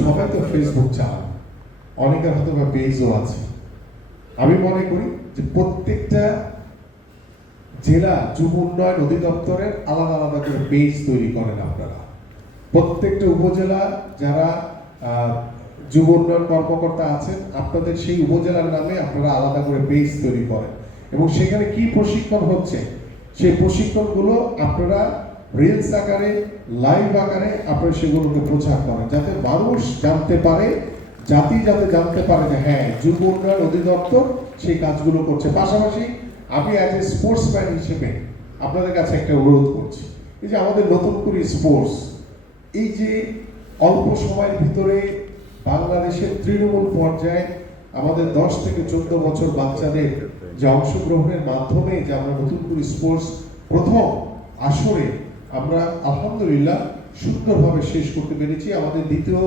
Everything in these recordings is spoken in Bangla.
সবাই তো ফেসবুক চালান, অনেকের হয়তো বা পেজও আছে। আমি মনে করি যে প্রত্যেকটা জেলা যুব উন্নয়ন অধিদপ্তরের আলাদা আলাদা করে পেজ তৈরি করেন আপনারা। প্রত্যেকটা উপজেলা যারা যুব উন্নয়ন কর্মকর্তা আছেন, আপনাদের সেই উপজেলার নামে আপনারা আলাদা করে পেজ তৈরি করেন এবং সেখানে কি প্রশিক্ষণ হচ্ছে সেই প্রশিক্ষণগুলো আপনারা রিলস আকারে, লাইভ আকারে আপনারা সেগুলোকে প্রচার করেন, যাতে মানুষ জানতে পারে, জাতি যাতে জানতে পারে যে হ্যাঁ, যুব উন্নয়ন অধিদপ্তর সেই কাজগুলো করছে। পাশাপাশি আমি অ্যাজ এ স্পোর্টসম্যান হিসেবে আপনাদের কাছে একটা অনুরোধ করছি, এই যে আমাদের নতুন করে স্পোর্টস, এই যে অল্প সময়ের ভিতরে বাংলাদেশের তৃণমূল পর্যায়ে আমাদের 10 থেকে 14 বছর বাচ্চাদের যে অংশগ্রহণের মাধ্যমে যে আমরা নতুন করে স্পোর্টস প্রথম আসরে আমরা আলহামদুলিল্লাহ সুন্দরভাবে শেষ করতে পেরেছি। আমাদের দ্বিতীয়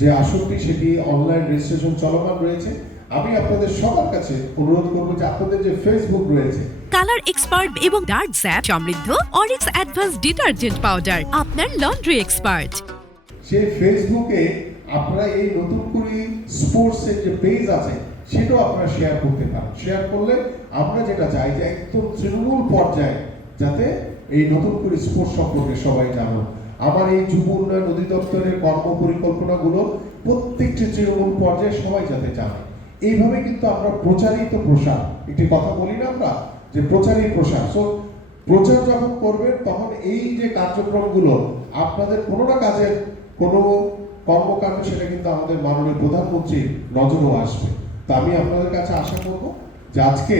যে আসরটি সেটি অনলাইন রেজিস্ট্রেশন চলমান রয়েছে। আমি আপনাদের সবার কাছে অনুরোধ করবো যে আপনাদের যে ফেসবুক রয়েছে, কালার এক্সপার্ট এবং ডার্ক স্যাপ সমৃদ্ধ অরিক্স অ্যাডভান্স ডিটারজেন্ট পাউডার, আপনার লন্ড্রি এক্সপার্ট। সেই ফেসবুকে আপনারা এই নতুন করে স্পোর্টসের যে পেজ আছে সেটাও আপনারা শেয়ার করতে পারেন। শেয়ার করলে আমরা যেটা চাই যে একদম তৃণমূল পর্যায়ে যাতে এই নতুন করে স্পোর্টস সম্পর্কে সবাই জানুন। আমার এই যুব উন্নয়ন অধিদপ্তরের কর্ম পরিকল্পনাগুলো প্রত্যেকটি তৃণমূল পর্যায়ে সবাই যাতে জানে। এইভাবে কিন্তু আমরা প্রচারিত প্রসার, একটি কথা বলি না আমরা যে প্রচারিত প্রসার, সো প্রচার যখন করবেন তখন এই যে কার্যক্রমগুলো আপনাদের কোনো না কাজের কোনো কর্মকাণ্ড সেটা কিন্তু আমাদের মাননীয় প্রধানমন্ত্রীর নজরেও আসবে। তো আমি আপনাদের কাছে আশা করব যে আজকে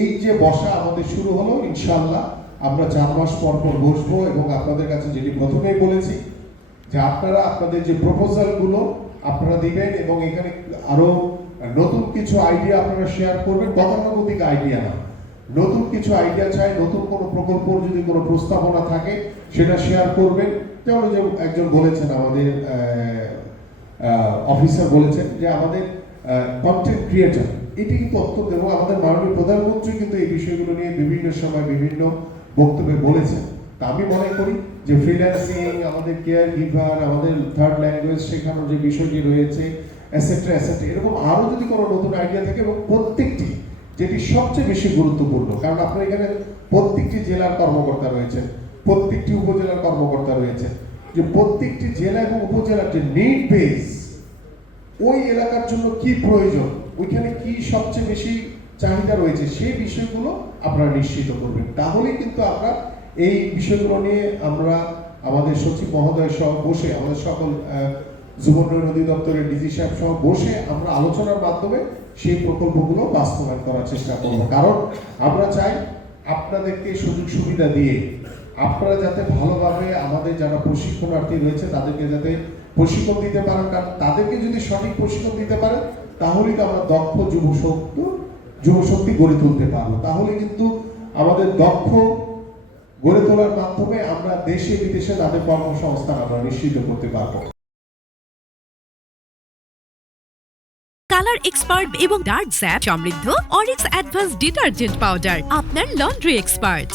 এই যে বসা আমাদের শুরু হলো, ইনশাআল্লাহ আমরা 4 মাস পর পর বসবো এবং আপনাদের কাছে যেটি প্রথমেই বলেছি যে আপনারা আপনাদের যে প্রপোজালগুলো আপনারা দিবেন এবং এখানে আরো নতুন কিছু আইডিয়া আপনারা শেয়ার করবেন। গতানুগতিক আইডিয়া না, নতুন কিছু আইডিয়া চাই, নতুন কোনো প্রকল্পর যদি কোনো প্রস্তাবনা থাকে সেটা শেয়ার করবেন। যেমন যে একজন বলেছেন, আমাদের অফিসার বলেছেন যে আমাদের কন্টেন্ট ক্রিয়েটর, এটি কিন্তু অত্যন্ত, এবং আমাদের মাননীয় প্রধানমন্ত্রী কিন্তু এই বিষয়গুলো নিয়ে বিভিন্ন সময় বিভিন্ন বক্তব্যে বলেছেন। তা আমি মনে করি যে ফ্রিল্যান্সিং, আমাদের কেয়ার গিভার, আমাদের থার্ড ল্যাঙ্গুয়েজ শেখানোর যে বিষয়টি রয়েছে, এসেট্রা এসেট্রা, এরকম আরও যদি কোনো নতুন আইডিয়া থাকে, এবং প্রত্যেকটি যেটি সবচেয়ে বেশি গুরুত্বপূর্ণ, কারণ আপনার এখানে প্রত্যেকটি জেলার কর্মকর্তা রয়েছেন, প্রত্যেকটি উপজেলার কর্মকর্তা রয়েছে, যে প্রত্যেকটি জেলা এবং উপজেলার যে নিড বেস, ওই এলাকার জন্য কি প্রয়োজন, ওইখানে কি সবচেয়ে বেশি চাহিদা রয়েছে, সেই বিষয়গুলো আপনারা নিশ্চিত করবেন। তাহলেই কিন্তু আমরা এই বিষয়গুলো নিয়ে আমরা আমাদের সচিব মহোদয় সহ বসে, আমাদের সকল যুব উন্নয়ন অধিদপ্তরের ডিজি সাহেব সহ বসে আমরা আলোচনার মাধ্যমে সেই প্রকল্পগুলো বাস্তবায়ন করার চেষ্টা করব। কারণ আমরা চাই আপনাদেরকে সুযোগ সুবিধা দিয়ে আপনারা যাতে ভালোভাবে আমাদের যারা প্রশিক্ষণার্থী রয়েছে তাদেরকে যাতে প্রশিক্ষণ দিতে পারেন, কারণ তাদেরকে যদি সঠিক প্রশিক্ষণ দিতে পারেন তাহলেই তো আমরা দক্ষ যুবশক্তি গড়ে তুলতে পারবো। তাহলে কিন্তু আমাদের দক্ষ গড়ে তোলার মাধ্যমে আমরা দেশে বিদেশে তাদের কর্মসংস্থান আমরা নিশ্চিত করতে পারবো। কালার এক্সপার্ট এবং ডার্ক স্যাপ সমৃদ্ধ অরিক্স অ্যাডভান্স ডিটারজেন্ট পাউডার, আপনার লন্ড্রি এক্সপার্ট।